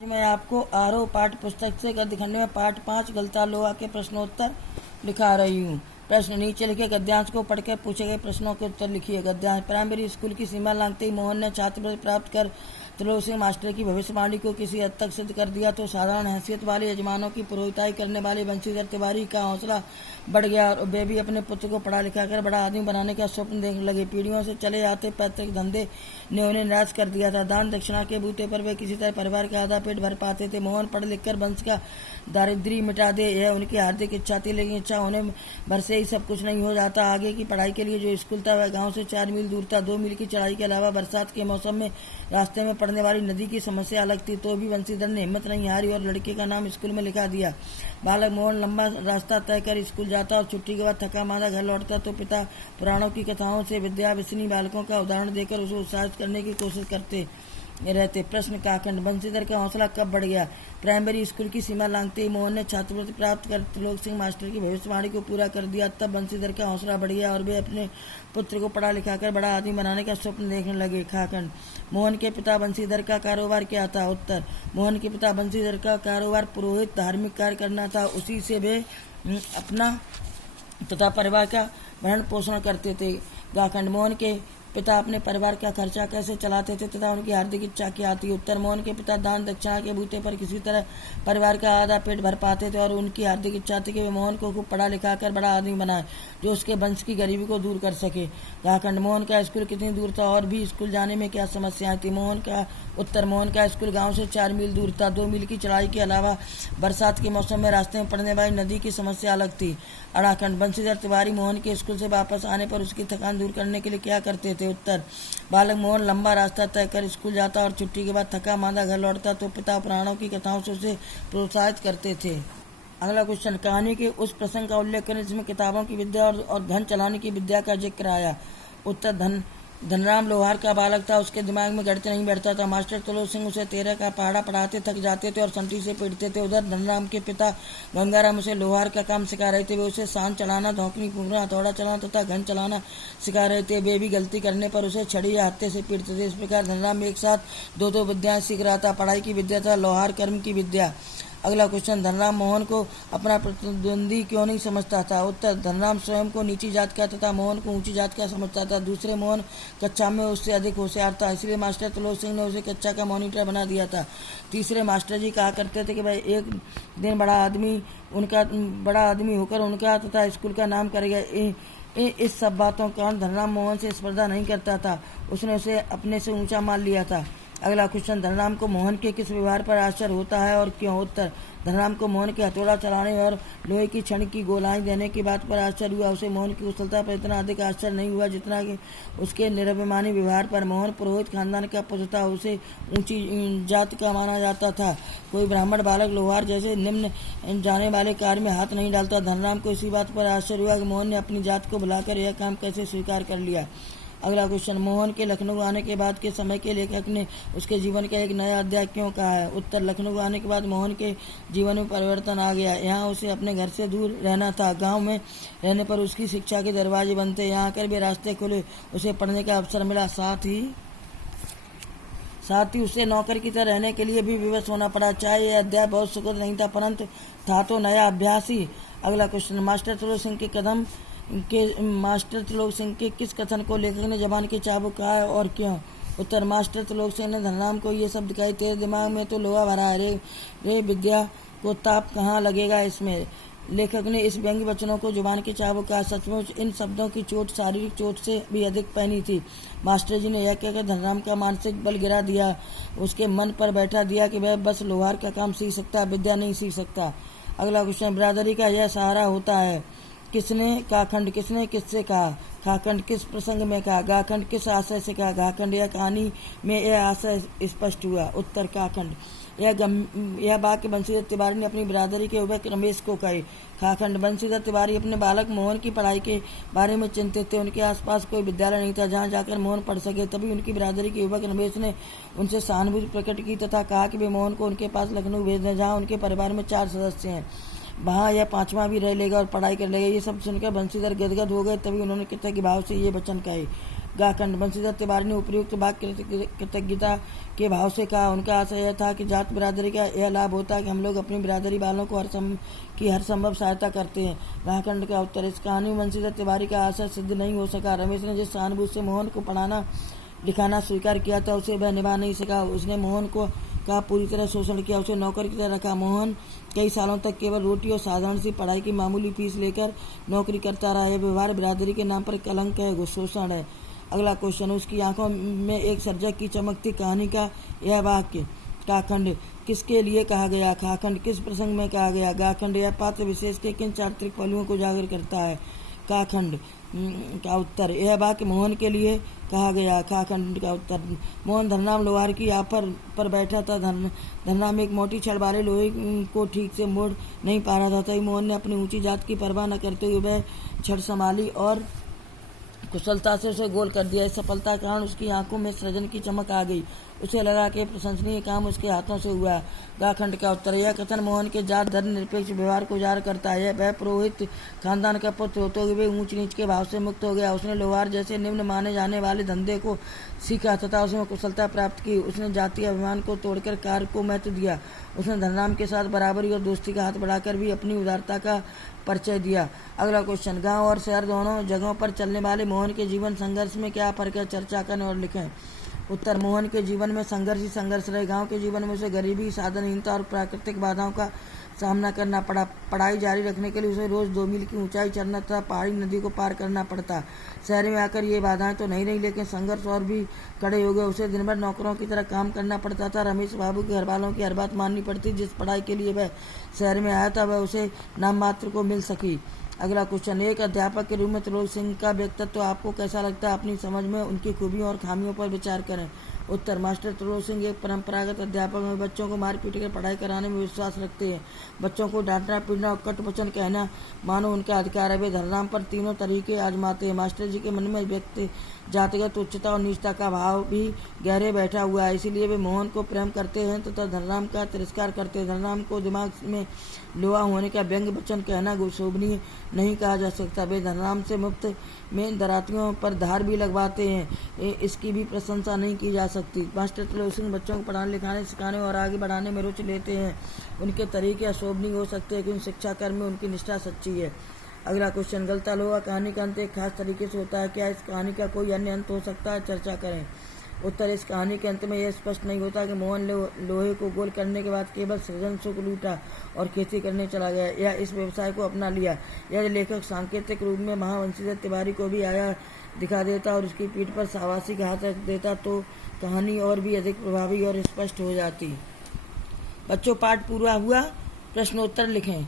मैं आपको आरोह पाठ पुस्तक से गद्य खंड में पाठ 5 गलता लोहा के प्रश्नोत्तर लिखा रही हूँ। प्रश्न नीचे लिखे गद्यांश को पढ़कर पूछे गए प्रश्नों के उत्तर लिखिए। गद्यांश। प्राइमरी स्कूल की सीमा लांघते ही मोहन ने छात्रवृत्ति प्राप्त कर त्रिलोक सिंह मास्टर की भविष्यवाणी को किसी हद तक सिद्ध कर दिया तो साधारण हैसियत वाले यजमानों की पुरोहिताई करने वाले बंशीधर तिवारी का हौसला बढ़ गया और वे भी अपने पुत्र को पढ़ा लिखा कर बड़ा आदमी बनाने का स्वप्न देखने लगे। पीढ़ियों से चले आते पैतृक धंधे ने उन्हें निराश कर दिया था। दान दक्षिणा के बूते पर वे किसी तरह परिवार का आधा पेट भर पाते थे। मोहन पढ़ लिखकर वंश का दारिद्र्य मिटा दे, यह उनकी हार्दिक इच्छा थी, लेकिन इच्छा होने भर से ही सब कुछ नहीं हो जाता। आगे की पढ़ाई के लिए जो स्कूल था वह गांव से 4 मील दूर था। 2 मील की चढ़ाई के अलावा बरसात के मौसम में रास्ते में पड़ने वाली नदी की समस्या अलग थी। तो भी बंशीधर ने हिम्मत नहीं हारी और लड़के का नाम स्कूल में लिखा दिया। बालक मोहन लंबा रास्ता तय कर स्कूल जाता और छुट्टी के बाद थका मांदा घर लौटता तो पिता पुराणों की कथाओं से विद्या विसनी बालकों का उदाहरण देकर उसे उत्साहित करने की कोशिश करते रहते। प्रश्न काखंड। बंशीधर का हौसला कब बढ़ गया? प्राइमरी स्कूल की सीमा लांघते ही मोहन ने छात्रवृत्ति प्राप्त कर त्रिलोक सिंह मास्टर की भविष्यवाणी को पूरा कर दिया। तब बंशीधर का हौसला बढ़ गया और वे अपने पुत्र को पढ़ा लिखा कर बड़ा आदमी बनाने का स्वप्न देखने लगे। खाखंड। मोहन के पिता बंशीधर का कारोबार क्या था? उत्तर। मोहन के पिता बंशीधर का कारोबार पुरोहित धार्मिक कार्य करना था। उसी से वे अपना तथा परिवार का भरण पोषण करते थे। गाखंड। मोहन के पिता अपने परिवार का खर्चा कैसे चलाते थे तथा उनकी हार्दिक इच्छा क्या थी? उत्तर। मोहन के पिता दान दक्षिणा के बूते पर किसी तरह परिवार का आधा पेट भर पाते थे और उनकी हार्दिक इच्छा थी कि वे मोहन को खूब पढ़ा लिखा कर बड़ा आदमी बनाए जो उसके वंश की गरीबी को दूर कर सके। गाखंड। मोहन का स्कूल कितनी दूर था और भी स्कूल जाने में क्या समस्याएं थी? मोहन का उत्तर। मोहन का स्कूल गांव से 4 मील दूर था। 2 मील की चढ़ाई के अलावा बरसात के मौसम में रास्ते में पड़ने वाली नदी की समस्या अलग थी। अड़ाखंड। बंशीधर तिवारी मोहन के स्कूल से वापस आने पर उसकी थकान दूर करने के लिए क्या करते थे? उत्तर। बालक मोहन लंबा रास्ता तय कर स्कूल जाता और छुट्टी के बाद थका मांदा घर लौटता तो पिता पुराणों की कथाओं से उसे प्रोत्साहित करते थे। अगला क्वेश्चन। कहानी के उस प्रसंग का उल्लेख करें जिसमें किताबों की विद्या और धन चलाने की विद्या का जिक्र आया। उत्तर। धनराम लोहार का बालक था। उसके दिमाग में गणित नहीं बैठता था। मास्टर त्रिलोक सिंह उसे 13 का पहाड़ा पढ़ाते, थक जाते थे और संटी से पीटते थे। उधर धनराम के पिता गंगाराम उसे लोहार का काम सिखा रहे थे। वे उसे सांड चलाना, धौकनी फूंकना, हथौड़ा चलाना तथा घन चलाना सिखा रहे थे। वे भी गलती करने पर उसे छड़ी या हत्थे से पीटते थे। इस प्रकार धनराम एक साथ 2 विद्याएं सीख रहा था, पढ़ाई की विद्या तथा लोहार कर्म की विद्या। अगला क्वेश्चन। धनराम मोहन को अपना प्रतिद्वंदी क्यों नहीं समझता था? उत्तर। धनराम स्वयं को नीची जात का तथा मोहन को ऊंची जात का समझता था। दूसरे मोहन कक्षा में उससे अधिक होशियार था, इसलिए मास्टर त्रिलोक सिंह ने उसे कक्षा का मॉनिटर बना दिया था। तीसरे मास्टर जी कहा करते थे कि भाई एक दिन बड़ा आदमी होकर उनका तथा स्कूल का नाम करेगा। इस सब बातों के कारण धनराम मोहन से स्पर्धा नहीं करता था, उसने उसे अपने से ऊंचा मान लिया था। अगला क्वेश्चन। धनराम को मोहन के किस व्यवहार पर आश्चर्य होता है और क्यों? उत्तर। धनराम को मोहन के हथौड़ा चलाने और लोहे की छड़ की गोलाएं देने की बात पर आश्चर्य हुआ। उसे मोहन की कुशलता पर इतना अधिक आश्चर्य नहीं हुआ जितना कि उसके निरभिमानी व्यवहार पर। मोहन पुरोहित खानदान का पुत्र था, उसे ऊंची जात का माना जाता था। कोई ब्राह्मण बालक लोहार जैसे निम्न जाने वाले कार्य में हाथ नहीं डालता। धनराम को इसी बात पर आश्चर्य हुआ कि मोहन ने अपनी जात को भुलाकर यह काम कैसे स्वीकार कर लिया। अगला क्वेश्चन। मोहन के लखनऊ आने के बाद के समय के लेखक ने उसके जीवन का एक नया अध्याय क्यों कहा है? उत्तर। लखनऊ आने के बाद मोहन के जीवन में परिवर्तन आ गया। यहाँ उसे अपने घर से दूर रहना था। गांव में रहने पर उसकी शिक्षा के दरवाजे बंद थे, यहाँ आकर भी रास्ते खुले, उसे पढ़ने का अवसर मिला। साथ ही उसे नौकर की तरह रहने के लिए भी विवश होना पड़ा। चाहे यह अध्याय बहुत सुखद नहीं था परंतु था तो नया अभ्यास ही। अगला क्वेश्चन। मास्टर त्रिलोक सिंह के किस कथन को लेखक ने जबान के चाबुक कहा और क्यों? उत्तर। मास्टर त्रिलोक सिंह ने धनराम को ये शब्द कहे, तेरे दिमाग में तो लोहा भरा है रे विद्या को ताप कहाँ लगेगा इसमें। लेखक ने इस व्यंग्य वचनों को जुबान के चाबुक कहा। सचमुच इन शब्दों की चोट शारीरिक चोट से भी अधिक पहनी थी। मास्टर जी ने यह कहकर धनराम का मानसिक बल गिरा दिया, उसके मन पर बैठा दिया कि वह बस लोहार का काम सीख सकता, विद्या नहीं सीख सकता। अगला क्वेश्चन। बिरादरी का यह सहारा होता है। किसने? काखंड। किसने किससे कहा? खाखंड। किस प्रसंग में कहा? गाखंड। किस आशय से कहा? गाखंड। यह कहानी में यह आशय स्पष्ट हुआ। उत्तर। काखंड। यह वाक्य बंशीधर तिवारी ने अपनी बिरादरी के युवक रमेश को कहे। खाखंड। बंशीधर तिवारी अपने बालक मोहन की पढ़ाई के बारे में चिंतित थे। उनके आसपास कोई विद्यालय नहीं था जहां जाकर मोहन पढ़ सके। तभी उनकी बिरादरी के युवक रमेश ने उनसे सहानुभूति प्रकट की तथा कहा कि वे मोहन को उनके पास लखनऊ भेज दें, जहाँ उनके परिवार में 4 सदस्य हैं। वहाँ यह 5वां भी रह लेगा और पढ़ाई कर लेगा। ये सब सुनकर बंशीधर गदगद हो गए। तभी उन्होंने कृतज्ञ भाव से ये वचन कहे। गाखंड बंशीधर तिवारी ने उपयुक्त वाक्य कृतज्ञता के भाव से कहा। उनका आशय यह था कि जात बिरादरी का यह लाभ होता है कि हम लोग अपनी बिरादरी वालों को हर संभव सहायता करते हैं। गाखंड का उत्तर, इस कहानी में बंशीधर तिवारी का आशय सिद्ध नहीं हो सका। रमेश ने जिस सहानुभूति से मोहन को पढ़ाना लिखाना स्वीकार किया था उसे वह निभा नहीं सका। उसने मोहन का पूरी तरह शोषण किया, उसे नौकर की तरह रखा। मोहन कई सालों तक केवल रोटी और साधारण सी पढ़ाई की मामूली फीस लेकर नौकरी करता रहा। यह व्यवहार बिरादरी के नाम पर कलंक है, शोषण है। अगला क्वेश्चन, उसकी आंखों में एक सर्जक की चमक थी। कहानी का यह वाक्य काखंड किसके लिए कहा गया? खाखंड किस प्रसंग में कहा गया? गाखंड यह पात्र विशेष के किन चारित्रिक पहलुओं को उजागर करता है? काखंड का उत्तर, यह वाक्य मोहन के लिए कहा गया। खाखंड का उत्तर, मोहन धरनाम लोहार की आफर पर बैठा था। धरनाम एक मोटी छड़ वाले लोहे को ठीक से मोड़ नहीं पा रहा था। तभी मोहन ने अपनी ऊंची जात की परवाह न करते हुए वह छड़ संभाली और कुशलता से उसे गोल कर दिया। इस सफलता के कारण उसकी आंखों में सृजन की चमक आ गई। उसे लगा कि प्रशंसनीय काम उसके हाथों से हुआ। गाखंड का उत्तर, यह कथन मोहन के जात धर्म निरपेक्ष व्यवहार को उजागर करता है। वह पुरोहित खानदान का पुत्र होते हुए ऊंच नीच के भाव से मुक्त हो गया। उसने लोहार जैसे निम्न माने जाने वाले धंधे को सीखा तथा उसमें कुशलता प्राप्त की। उसने जातीय अभिमान को तोड़कर कार्य को महत्व दिया। उसने धनराम के साथ बराबरी और दोस्ती का हाथ बढ़ाकर भी अपनी उदारता का परिचय दिया। अगला क्वेश्चन, गांव और शहर दोनों जगहों पर चलने वाले मोहन के जीवन संघर्ष में क्या फर्क है? चर्चा करें और लिखें। उत्तर, मोहन के जीवन में संघर्ष ही संघर्ष रहे। गांव के जीवन में उसे गरीबी, साधनहीनता और प्राकृतिक बाधाओं का सामना करना पड़ा। पढ़ाई जारी रखने के लिए उसे रोज 2 मील की ऊंचाई चढ़ना तथा पहाड़ी नदी को पार करना पड़ता। शहर में आकर ये बाधाएं तो नहीं रही, लेकिन संघर्ष और भी कड़े हो गए। उसे दिन भर नौकरों की तरह काम करना पड़ता था। रमेश बाबू के घर वालों की हर बात माननी पड़ती। जिस पढ़ाई के लिए वह शहर में आया था वह उसे नाम मात्र को मिल सकी। अगला क्वेश्चन, एक अध्यापक के रूप में त्रिलोक सिंह का व्यक्तित्व आपको कैसा लगता है? अपनी समझ में उनकी खूबियों और खामियों पर विचार करें। उत्तर, मास्टर त्रिलोक सिंह एक परंपरागत अध्यापक में बच्चों को मार पीट कर पढ़ाई कराने में विश्वास रखते हैं। बच्चों को डांटना, पीटना और कट वचन कहना मानो उनका अधिकार है। वे धरनाम पर तीनों तरीके आजमाते हैं। मास्टर जी के मन में व्यक्ति जातिगत उच्चता और नीचता का भाव भी गहरे बैठा हुआ है, इसीलिए वे मोहन को प्रेम करते हैं तथा धनराम का तिरस्कार करते हैं। धनराम को दिमाग में लोहा होने का व्यंग वचन कहना शोभनीय नहीं कहा जा सकता। वे धनराम से मुफ्त में दरातियों पर धार भी लगवाते हैं, इसकी भी प्रशंसा नहीं की जा सकती। मास्टर त्रिलोक सिंह बच्चों को पढ़ाने लिखाने सिखाने और आगे बढ़ाने में रुचि लेते हैं। उनके तरीके अशोभनीय हो सकते हैं, लेकिन शिक्षा कर्म में उनकी निष्ठा सच्ची है। अगला क्वेश्चन, गलता लोहा कहानी का अंत एक खास तरीके से होता है। क्या इस कहानी का कोई अन्य अंत हो सकता है? चर्चा करें। उत्तर, इस कहानी के अंत में यह स्पष्ट नहीं होता कि मोहन लोहे को गोल करने के बाद केवल सृजन सुख लूटा और खेती करने चला गया या इस व्यवसाय को अपना लिया। यह लेखक सांकेतिक रूप में महावंशीधर तिवारी को भी आया दिखा देता और उसकी पीठ पर शाबाशी का हाथ रख देता तो कहानी और भी अधिक प्रभावी और स्पष्ट हो जाती। बच्चों, पाठ पूरा हुआ। प्रश्नोत्तर लिखें।